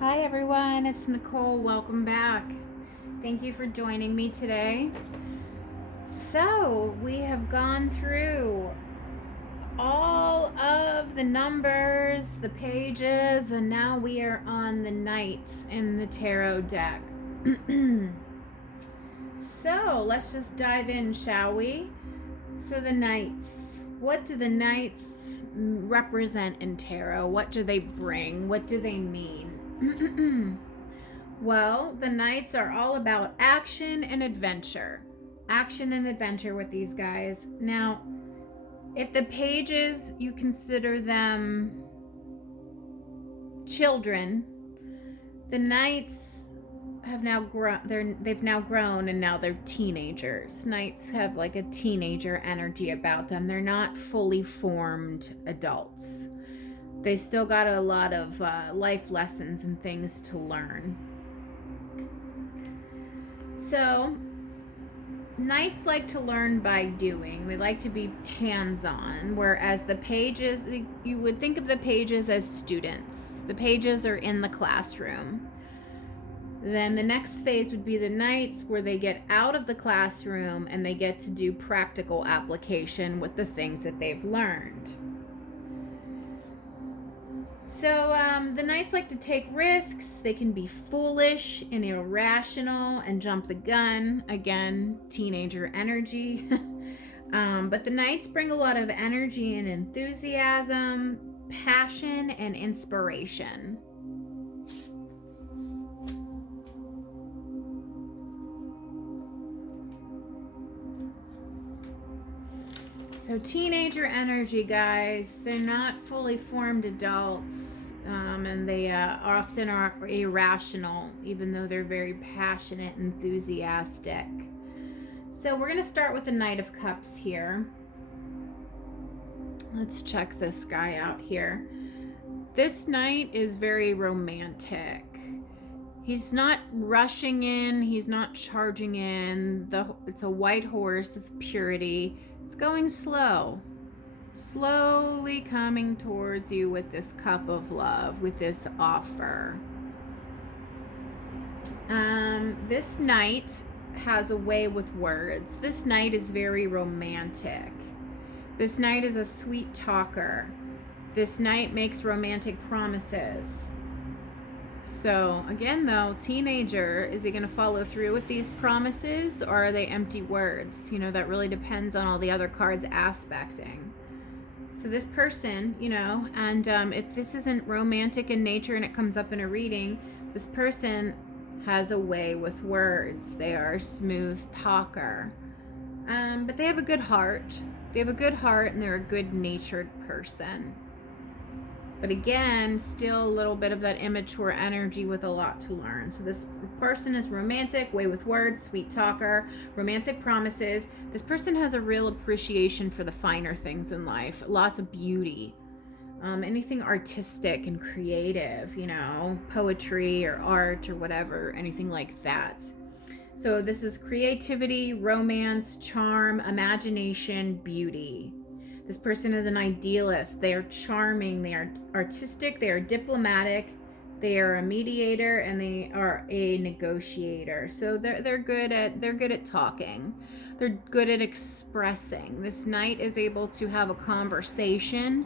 Hi everyone, it's Nicole. Welcome back. Thank you for joining me today. So, we have gone through all of the numbers, the pages, and now we are on the knights in the tarot deck. So, let's just dive in, shall we? So, the knights. What do the knights represent in tarot? What do they bring? What do they mean? Well, the knights are all about action and adventure. Action and adventure with these guys. Now, if the pages, you consider them children, the knights have now grown. They've now grown and now they're teenagers. Knights have like a teenager energy about them. They're not fully formed adults. They still got a lot of life lessons and things to learn. So, knights like to learn by doing. They like to be hands-on, whereas the pages, you would think of the pages as students. The pages are in the classroom. Then the next phase would be the knights, where they get out of the classroom and they get to do practical application with the things that they've learned. So the knights like to take risks. They can be foolish and irrational and jump the gun. Again, teenager energy. But the knights bring a lot of energy and enthusiasm, passion, and inspiration. So teenager energy, guys, they're not fully formed adults, and they often are irrational, even though they're very passionate, enthusiastic. So we're going to start with the Knight of Cups here. Let's check this guy out here. This knight is very romantic. He's not rushing in. He's not charging in. It's a white horse of purity. It's going slow, slowly coming towards you with this cup of love, with this offer. This knight has a way with words. This knight is very romantic. This knight is a sweet talker. This knight makes romantic promises. So again though, teenager, is he going to follow through with these promises, or are they empty words? You know, that really depends on all the other cards aspecting. So this person, you know, and if this isn't romantic in nature and it comes up in a reading, this person has a way with words. They are a smooth talker. But they have a good heart. They have a good heart and they're a good-natured person. But again, still a little bit of that immature energy with a lot to learn. So this person is romantic, way with words, sweet talker, romantic promises. This person has a real appreciation for the finer things in life, lots of beauty, anything artistic and creative, you know, poetry or art or whatever, anything like that. So this is creativity, romance, charm, imagination, beauty. This person is an idealist. They are charming. They are artistic. They are diplomatic. They are a mediator, and they are a negotiator. So they're good at talking. They're good at expressing. This knight is able to have a conversation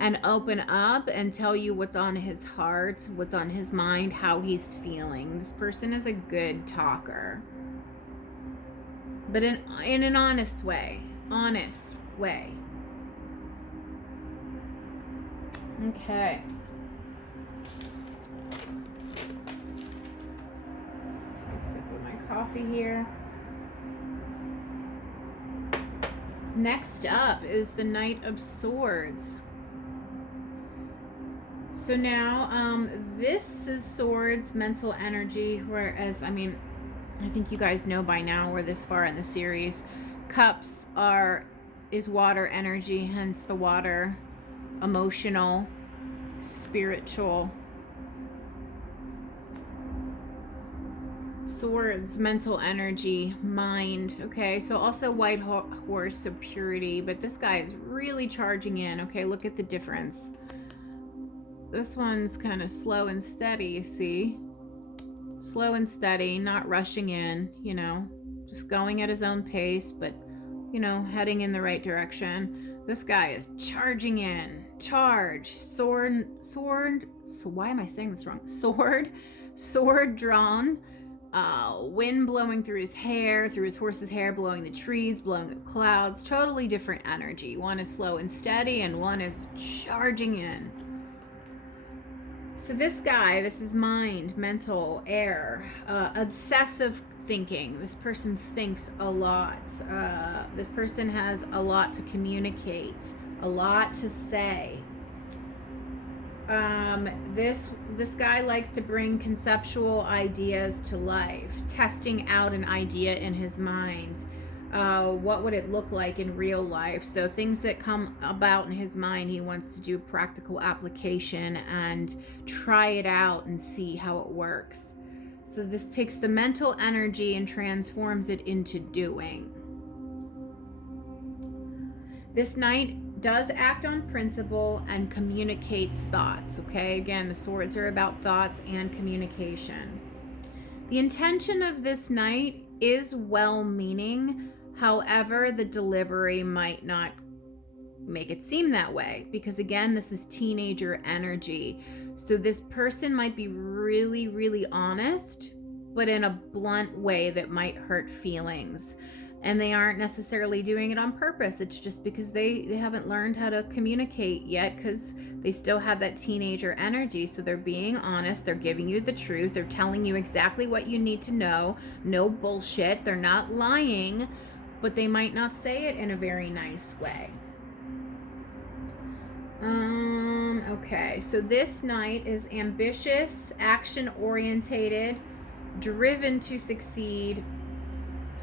and open up and tell you what's on his heart, what's on his mind, how he's feeling. This person is a good talker, but in an honest way. Okay. Take a sip of my coffee here. Next up is the Knight of Swords. So now, this is swords, mental energy, whereas, I mean, I think you guys know by now we're this far in the series. Cups is water energy, hence the water. Emotional, spiritual. Swords, mental energy, mind. Okay, so also white horse, so purity, but this guy is really charging in. Okay, look at the difference. this one's kind of slow and steady, you see? Slow and steady, not rushing in, you know, just going at his own pace, but, you know, heading in the right direction. This guy is charging in. Charge. Sword. So why am I saying this wrong? Sword drawn. Wind blowing through his hair, through his horse's hair, blowing the trees, blowing the clouds. Totally different energy. One is slow and steady, and one is charging in. So this guy, this is mind, mental, air, obsessive thinking. This person thinks a lot. This person has a lot to communicate, a lot to say. This guy likes to bring conceptual ideas to life, testing out an idea in his mind. What would it look like in real life? So things that come about in his mind, he wants to do practical application and try it out and see how it works. So this takes the mental energy and transforms it into doing. This knight does act on principle and communicates thoughts, okay? Again, the swords are about thoughts and communication. The intention of this knight is well-meaning. However, the delivery might not make it seem that way because, again, this is teenager energy. So this person might be really, really honest, but in a blunt way that might hurt feelings. And they aren't necessarily doing it on purpose. It's just because they haven't learned how to communicate yet because they still have that teenager energy. So they're being honest. They're giving you the truth. They're telling you exactly what you need to know. No bullshit. They're not lying, but they might not say it in a very nice way. Okay, so this knight is ambitious, action-orientated, driven to succeed,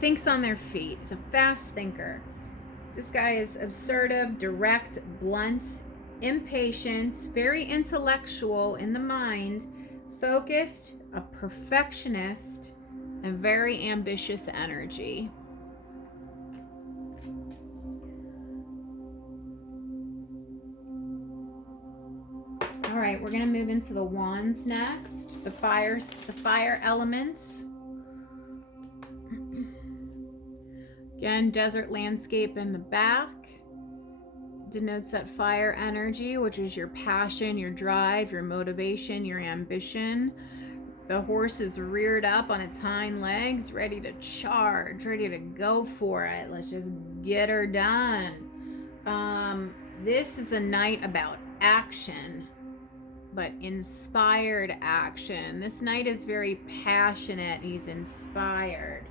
thinks on their feet, is a fast thinker. This guy is assertive, direct, blunt, impatient, very intellectual in the mind, focused, a perfectionist, and very ambitious energy. All right, we're going to move into the wands next. The fire elements. Again, desert landscape in the back denotes that fire energy, which is your passion, your drive, your motivation, your ambition. The horse is reared up on its hind legs, ready to charge, ready to go for it. Let's just get her done. This is a night about action, but inspired action. This knight is very passionate. He's inspired.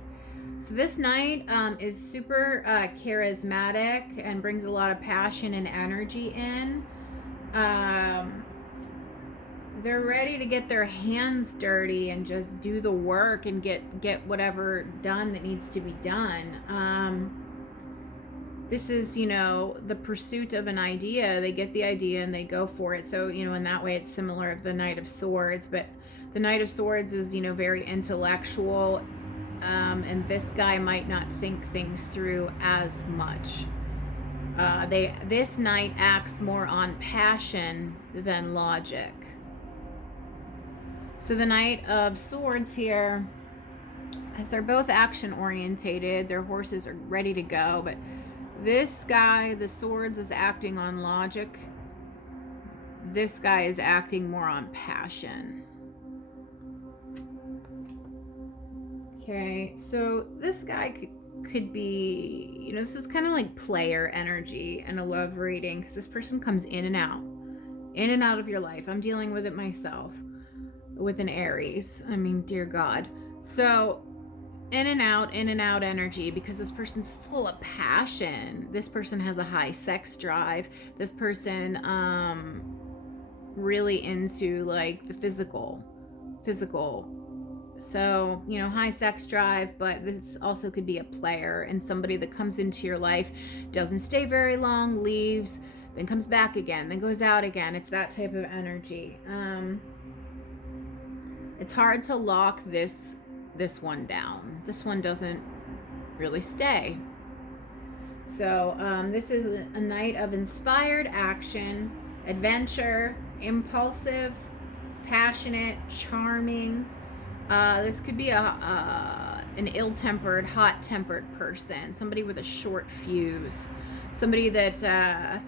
So this knight is super charismatic and brings a lot of passion and energy in. They're ready to get their hands dirty and just do the work and get whatever done that needs to be done. This is, you know, the pursuit of an idea. They get the idea and they go for it. So, you know, in that way it's similar of the Knight of Swords, but the Knight of Swords is, you know, very intellectual. And this guy might not think things through as much. This knight acts more on passion than logic. So the Knight of Swords here, as they're both action orientated, their horses are ready to go, but this guy, the Swords, is acting on logic. This guy is acting more on passion. Okay, so this guy could be, you know, this is kind of like player energy and a love reading, because this person comes in and out of your life. I'm dealing with it myself with an Aries. I mean, dear God. So in and out energy, because this person's full of passion. This person has a high sex drive. This person really into like the physical. So, you know, high sex drive, but this also could be a player and somebody that comes into your life, doesn't stay very long, leaves, then comes back again, then goes out again. It's that type of energy. It's hard to lock this one down. This one doesn't really stay. So this is a night of inspired action, adventure, impulsive, passionate, charming. This could be an ill-tempered, hot-tempered person, somebody with a short fuse, somebody that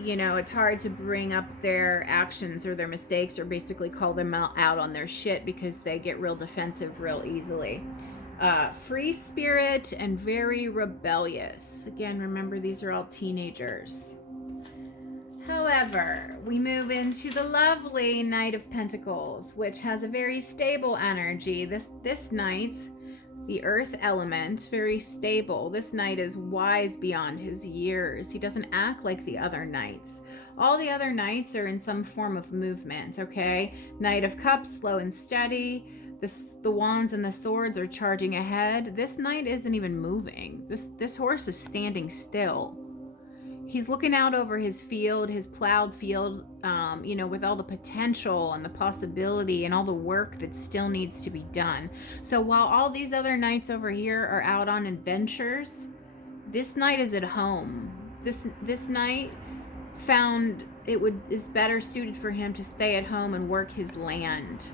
you know, it's hard to bring up their actions or their mistakes or basically call them out on their shit because they get real defensive real easily. Free spirit and very rebellious. Again, remember, these are all teenagers. However, we move into the lovely Knight of Pentacles, which has a very stable energy. This knight, the earth element, very stable. This knight is wise beyond his years. He doesn't act like the other knights. All the other knights are in some form of movement, okay? Knight of Cups, slow and steady. The wands and the swords are charging ahead. This knight isn't even moving. This horse is standing still. He's looking out over his field, his plowed field, you know, with all the potential and the possibility and all the work that still needs to be done. So while all these other knights over here are out on adventures, this knight is at home. This knight found is better suited for him to stay at home and work his land.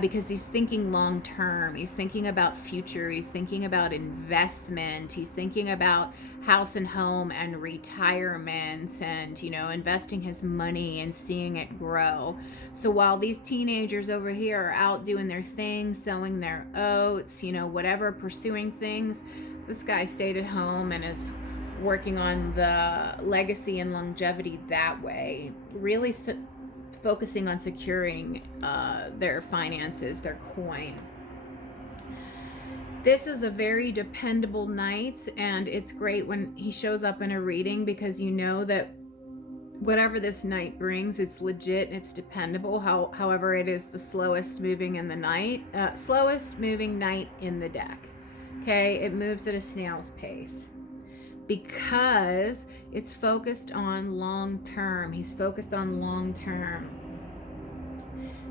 Because he's thinking long term. He's thinking about future. He's thinking about investment. He's thinking about house and home and retirement and, you know, investing his money and seeing it grow. So while these teenagers over here are out doing their thing, sowing their oats, you know, whatever, pursuing things, this guy stayed at home and is working on the legacy and longevity that way. Really focusing on securing their finances, their coin. This is a very dependable knight, and it's great when he shows up in a reading because you know that whatever this knight brings, it's legit, it's dependable. However, it is the slowest moving in the night, slowest moving knight in the deck. Okay, it moves at a snail's pace because it's focused on long term. He's focused on long term.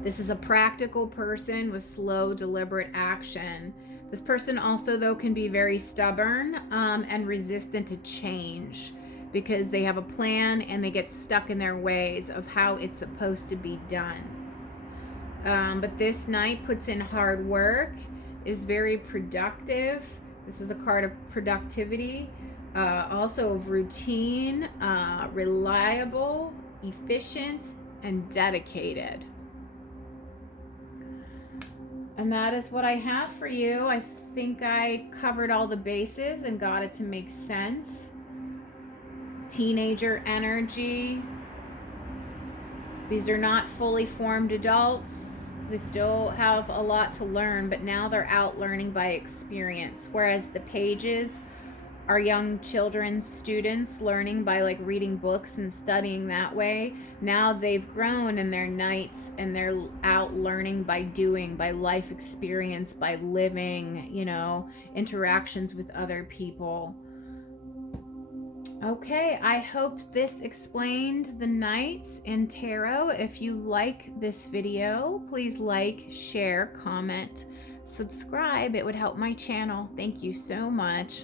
This is a practical person with slow, deliberate action. This person also, though, can be very stubborn and resistant to change because they have a plan and they get stuck in their ways of how it's supposed to be done. But this knight puts in hard work, is very productive. This is a card of productivity. Also of routine, reliable, efficient, and dedicated. And that is what I have for you. I think I covered all the bases and got it to make sense. Teenager energy. These are not fully formed adults. They still have a lot to learn, but now they're out learning by experience. Whereas the pages are young children, students learning by like reading books and studying that way. Now they've grown and they're knights and they're out learning by doing, by life experience, by living, you know, interactions with other people. Okay, I hope this explained the knights in tarot. If you like this video, please like, share, comment, subscribe. It would help my channel. Thank you so much.